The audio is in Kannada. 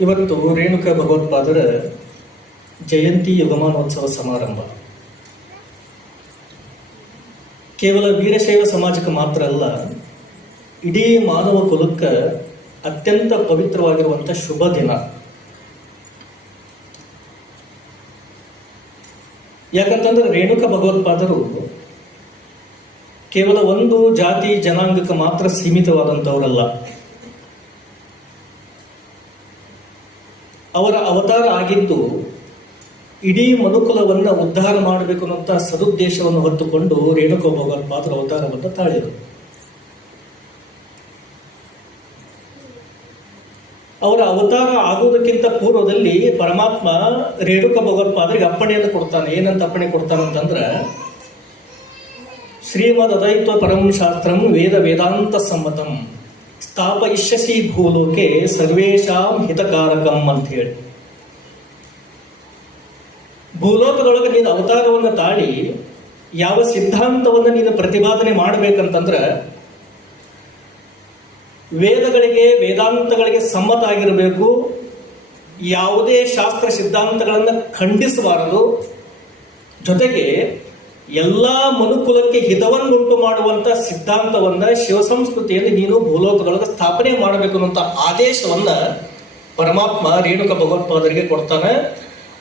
ಇವತ್ತು ರೇಣುಕಾ ಭಗವತ್ಪಾದರ ಜಯಂತಿ ಯುಗಮಾನೋತ್ಸವ ಸಮಾರಂಭ. ಕೇವಲ ವೀರಶೈವ ಸಮಾಜಕ್ಕೆ ಮಾತ್ರ ಅಲ್ಲ, ಇಡೀ ಮಾನವ ಕುಲಕ್ಕೆ ಅತ್ಯಂತ ಪವಿತ್ರವಾಗಿರುವಂಥ ಶುಭ ದಿನ. ಯಾಕಂತಂದ್ರೆ ರೇಣುಕಾ ಭಗವತ್ಪಾದರು ಕೇವಲ ಒಂದು ಜಾತಿ ಜನಾಂಗಕ್ಕೆ ಮಾತ್ರ ಸೀಮಿತವಾದಂಥವರಲ್ಲ. ಅವರ ಅವತಾರ ಆಗಿದ್ದು ಇಡೀ ಮನುಕುಲವನ್ನು ಉದ್ಧಾರ ಮಾಡಬೇಕು ಅನ್ನುವಂಥ ಸದುದ್ದೇಶವನ್ನು ಹೊತ್ತುಕೊಂಡು ರೇಣುಕಾ ಭಗವತ್ಪಾದರ ಅವತಾರವನ್ನು ತಾಳಿದರು. ಅವರ ಅವತಾರ ಆಗುವುದಕ್ಕಿಂತ ಪೂರ್ವದಲ್ಲಿ ಪರಮಾತ್ಮ ರೇಣುಕಾ ಭಗವತ್ಪಾದರಿಗೆ ಅಪ್ಪಣೆಯನ್ನು ಕೊಡ್ತಾನೆ. ಏನಂತ ಅಪ್ಪಣೆ ಕೊಡ್ತಾನಂತಂದ್ರೆ, ಶ್ರೀಮದ್ ಅದ್ವೈತ ಪರಂ ಶಾಸ್ತ್ರಂ ವೇದ ವೇದಾಂತ ಸಮ್ಮತಂ ಸ್ಥಾಪಯಿಷ್ಯಸಿ ಭೂಲೋಕೆ ಸರ್ವೇಶಾಂ ಹಿತಕಾರಕಂ ಅಂತ ಹೇಳಿ, ಭೂಲೋಕದೊಳಗೆ ನೀನು ಅವತಾರವನ್ನು ತಾಳಿ ಯಾವ ಸಿದ್ಧಾಂತವನ್ನು ನೀನು ಪ್ರತಿಪಾದನೆ ಮಾಡಬೇಕಂತಂದ್ರೆ ವೇದಗಳಿಗೆ ವೇದಾಂತಗಳಿಗೆ ಸಮ್ಮತ ಆಗಿರಬೇಕು. ಯಾವುದೇ ಶಾಸ್ತ್ರ ಸಿದ್ಧಾಂತಗಳನ್ನು ಖಂಡಿಸಬಾರದು. ಜೊತೆಗೆ ಎಲ್ಲ ಮನುಕುಲಕ್ಕೆ ಹಿತವನ್ನುಂಟು ಮಾಡುವಂತ ಸಿದ್ಧಾಂತವನ್ನ, ಶಿವಸಂಸ್ಕೃತಿಯಲ್ಲಿ ನೀನು ಭೂಲೋಕದೊಳಗೆ ಸ್ಥಾಪನೆ ಮಾಡಬೇಕು ಅನ್ನುವಂಥ ಆದೇಶವನ್ನ ಪರಮಾತ್ಮ ರೇಣುಕಾ ಭಗವತ್ಪಾದರಿಗೆ ಕೊಡ್ತಾನೆ.